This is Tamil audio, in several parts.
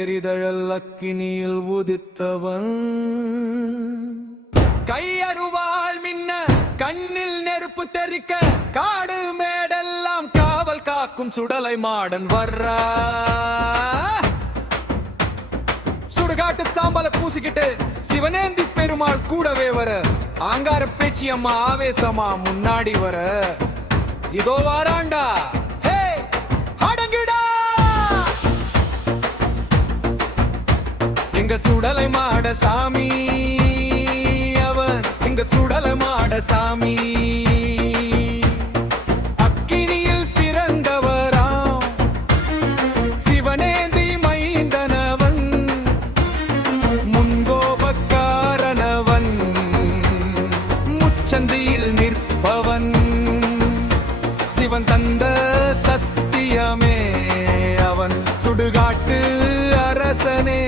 எரிதழல் அக்கினியில் உதித்தவன் கையருவாள் மின்ன கண்ணில் நெருப்பு தெறிக்க காடு மேடெல்லாம் காவல் காக்கும் சுடலை மாடன் வர்றா சுடுகாட்டு சாம்பல பூசிக்கிட்டு சிவனேந்தி பெருமாள் கூடவே வர ஆங்கார பேச்சி அம்மா ஆவேசமா முன்னாடி வர இதோ வாராண்டா எங்க சுடலை மாட சாமி அவன் எங்க சுடலை மாட சாமி அக்கினியில் பிறந்தவராம் சிவனேந்தி மைந்தனவன் முன்கோபக்காரனவன் முச்சந்தியில் நிற்பவன் சிவன் தந்த சத்தியமே அவன் சுடுகாட்டு அரசனே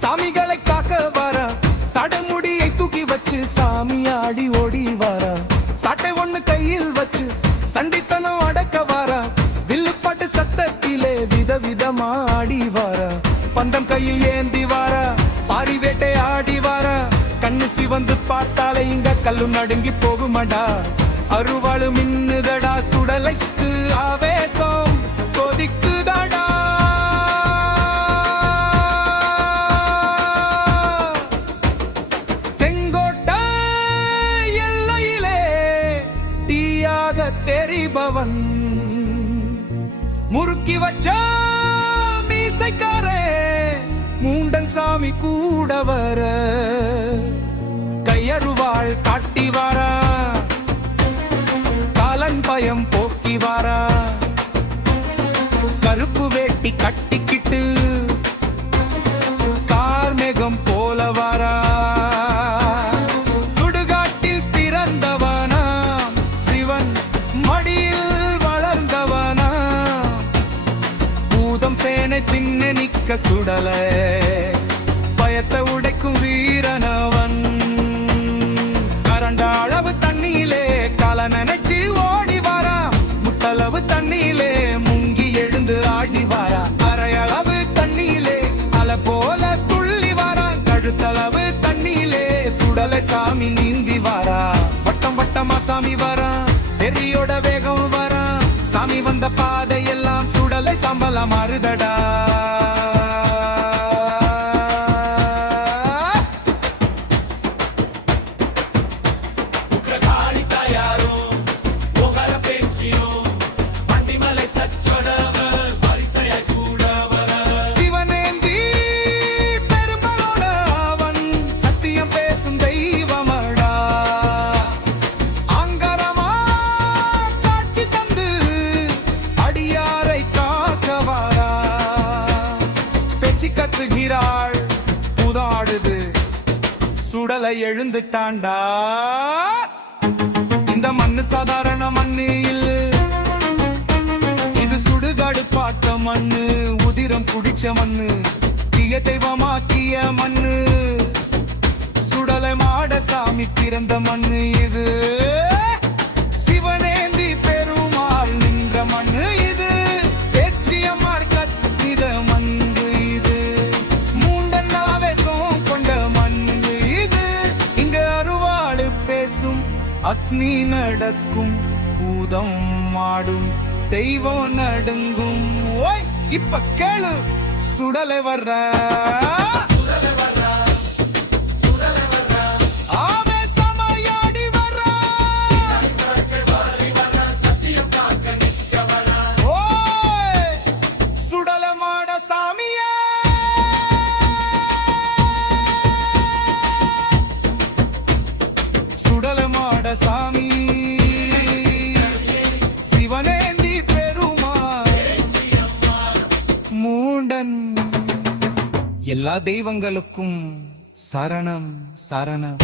சாமிகளை காக்க வர சடமுடியை தூக்கி வச்சு சாமி ஆடி ஓடி வர சட்டை ஒண்ணு கையில் வச்சு சண்டித்தனம் அடக்க வர வில்லுப்பாட்டு சத்தத்திலே விதவிதமா ஆடி வர பந்தம் கையில் ஏந்தி வர பாரி வேட்டை ஆடி வர கண்ணு சிவந்து பார்த்தாலே இங்க கல்லு நடுங்கி போகுமடா அருவாளு மின்னுதடா சுடலைக்கு ஆவேசம் கொதிக்குதடா தெரிபவன் முறுக்கி வச்ச மீசைக்காரே மூண்டன் சாமி கூட வர கையருவாள் காட்டி வாரா காலன் பயம் போக்கி வாரா கருப்பு வேட்டி கட்டிக்கிட்டு கார்மேகம் போல வாரா சேனை தின்ன நிக்க சுடல பயத்தை உடைக்கும் வீரனவன் கரண்ட அளவு தண்ணியிலே கால நினைச்சு ஓடி வாரா முட்டளவு தண்ணியிலே முங்கி எழுந்து ஆடி வாரா அரையளவு தண்ணியிலே அலை போல துள்ளி வாரா கழுத்தளவு தண்ணியிலே சுடலை சாமி நீந்தி வாரா வட்டம் வட்டமா சாமி வாரா பெரியோட வேகம் வாரா சாமி வந்த பாதையெல்லாம் சுடலை சம்பள மாறுதடா சிவனேந்தி பெருமாளோட அவன் சத்தியம் பேசும் தெய்வமடா அங்கரமா காட்சி தந்து அடியாரை காக்கவாரா பேச்சு கத்துகிறாள் புதாடுது சுடலை எழுந்துட்டாண்டா இந்த மண்ணு சாதாரண மண்ணு இல்ல இது சுடுகாடு பார்த்த மண்ணு உதிரம் குடிச்ச மண்ணு தீய தெய்வமாக்கிய மண்ணு சுடலை மாட சாமி பிறந்த மண்ணு இது சிவனேந்தி பெருமாள் நின்ற மண்ணு இது பேச்சியம்மார் கத்தித மண்ணு இது மூண்டன் ஆவேசம் கொண்ட மண்ணு இது இங்க அருவாளு பேசும் அக்னி நடக்கும் பூதம் மாடும் தெய்வம் நடுங்கும் ஓய் இப்ப கேளு சுடலை வர்ற சாமி சிவனேந்தி பெருமாள் மூண்டன் எல்லா தெய்வங்களுக்கும் சரணம் சரணம்.